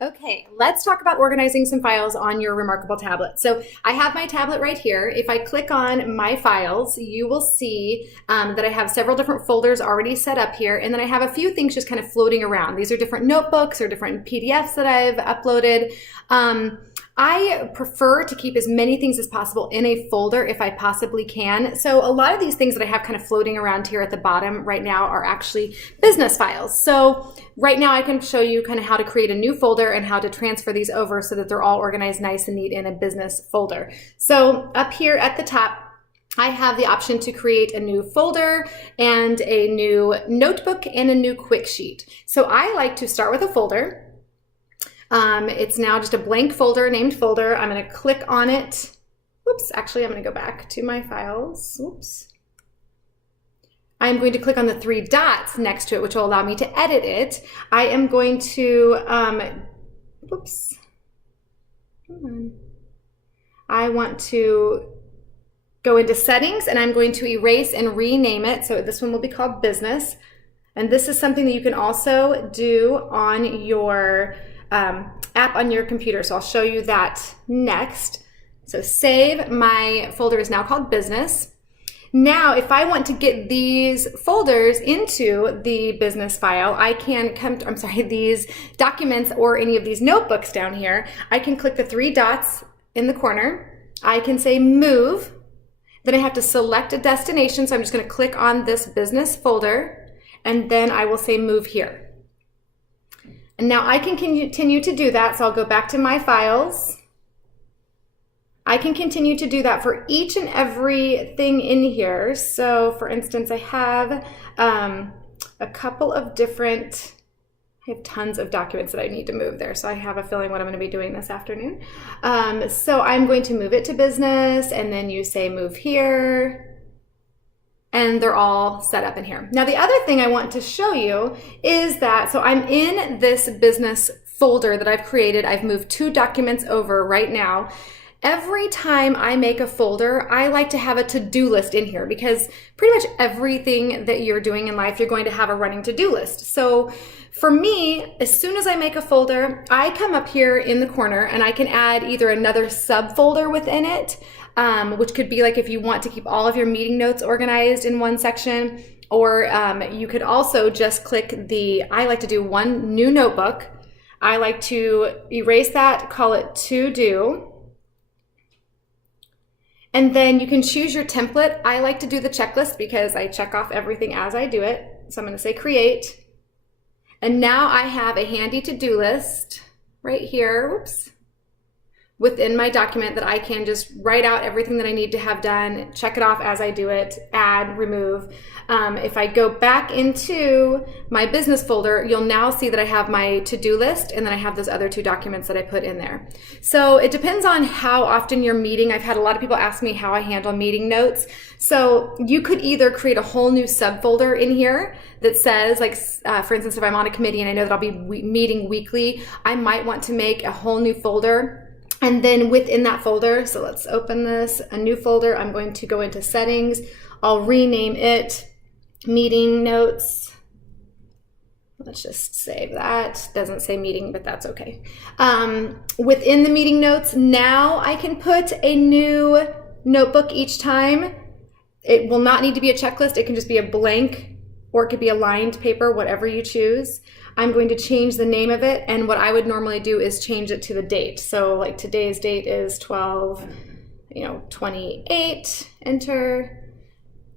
Okay, let's talk about organizing some files on your Remarkable tablet. So I have my tablet right here. If I click on my files, you will see that I have several different folders already set up here, and then I have a few things just kind of floating around. These are different notebooks or different PDFs that I've uploaded. I prefer to keep as many things as possible in a folder if I possibly can. So a lot of these things that I have kind of floating around here at the bottom right now are actually business files. So right now I can show you kind of how to create a new folder and how to transfer these over so that they're all organized nice and neat in a business folder. So up here at the top, I have the option to create a new folder and a new notebook and a new quick sheet. So I like to start with a folder. It's now just a blank folder named folder. I'm going to click on it. Oops, actually, I'm going to go back to my files. Oops. I'm going to click on the three dots next to it, which will allow me to edit it. I am going to, whoops. Come on. I want to go into settings and I'm going to erase and rename it. So this one will be called business. And this is something that you can also do on your app on your computer. So I'll show you that next. So save, my folder is now called business. Now, if I want to get these folders into the business file, I can come to, these documents or any of these notebooks down here, I can click the three dots in the corner. I can say move. Then I have to select a destination. So I'm just going to click on this business folder and then I will say move here. And now I can continue to do that. So I'll go back to my files. I can continue to do that for each and every thing in here. So for instance, I have a couple of different, I have tons of documents that I need to move there. So I have a feeling what I'm going to be doing this afternoon. So I'm going to move it to business and then you say move here. And they're all set up in here. Now, the other thing I want to show you is that, so I'm in this business folder that I've created. I've moved two documents over right now. Every time I make a folder, I like to have a to-do list in here because pretty much everything that you're doing in life, you're going to have a running to-do list. So for me, as soon as I make a folder, I come up here in the corner and I can add either another subfolder within it, which could be like if you want to keep all of your meeting notes organized in one section, or you could also just click the, I like to do one new notebook. I like to erase that, call it to do. And then you can choose your template. I like to do the checklist because I check off everything as I do it. So I'm going to say create. And now I have a handy to-do list right here. Whoops. Within my document that I can just write out everything that I need to have done, check it off as I do it, add, remove. If I go back into my business folder, you'll now see that I have my to-do list and then I have those other two documents that I put in there. So it depends on how often you're meeting. I've had a lot of people ask me how I handle meeting notes. So you could either create a whole new subfolder in here that says, like, for instance, if I'm on a committee and I know that I'll be meeting weekly, I might want to make a whole new folder. And then within that folder, so let's open this, a new folder, I'm going to go into settings. I'll rename it meeting notes. Let's just save that. Doesn't say meeting, but that's okay. Within the meeting notes, now I can put a new notebook each time. It will not need to be a checklist. It can just be a blank, or it could be a lined paper, whatever you choose. I'm going to change the name of it, and what I would normally do is change it to the date. So like today's date is 12/28, enter,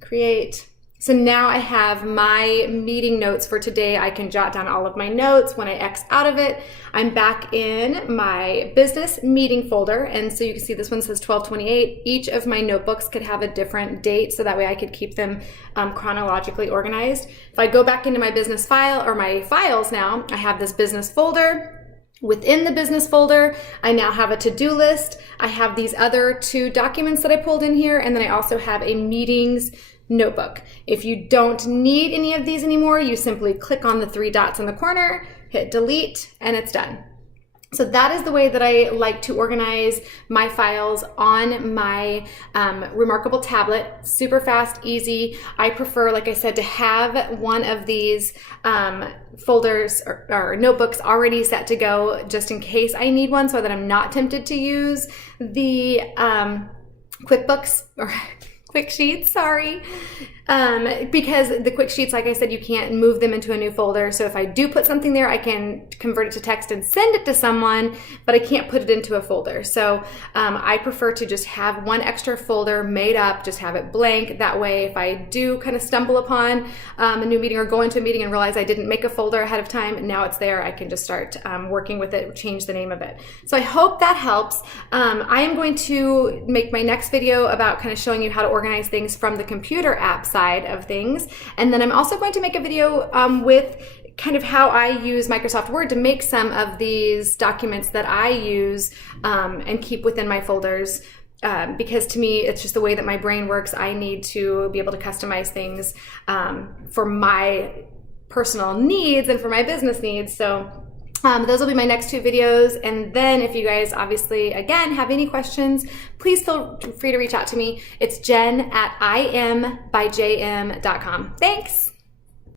create. So now I have my meeting notes for today. I can jot down all of my notes. When I X out of it, I'm back in my business meeting folder. And so you can see this one says 12/28. Each of my notebooks could have a different date, so that way I could keep them chronologically organized. If I go back into my business file or my files now, I have this business folder. Within the business folder, I now have a to-do list. I have these other two documents that I pulled in here, and then I also have a meetings notebook. If you don't need any of these anymore, you simply click on the three dots in the corner, hit delete, and it's done. So that is the way that I like to organize my files on my Remarkable tablet. Super fast, easy. I prefer, like I said, to have one of these folders or notebooks already set to go just in case I need one, so that I'm not tempted to use the QuickBooks or Quick Sheets, sorry. Because the Quick Sheets, like I said, you can't move them into a new folder. So if I do put something there, I can convert it to text and send it to someone, but I can't put it into a folder. So I prefer to just have one extra folder made up, just have it blank. That way, if I do kind of stumble upon a new meeting or go into a meeting and realize I didn't make a folder ahead of time, now it's there, I can just start working with it, change the name of it. So I hope that helps. I am going to make my next video about kind of showing you how to organize things from the computer app side of things. And then I'm also going to make a video with kind of how I use Microsoft Word to make some of these documents that I use and keep within my folders. Because to me, it's just the way that my brain works. I need to be able to customize things for my personal needs and for my business needs. So those will be my next 2 videos. And then if you guys obviously, again, have any questions, please feel free to reach out to me. It's Jen at imbym.com. Thanks.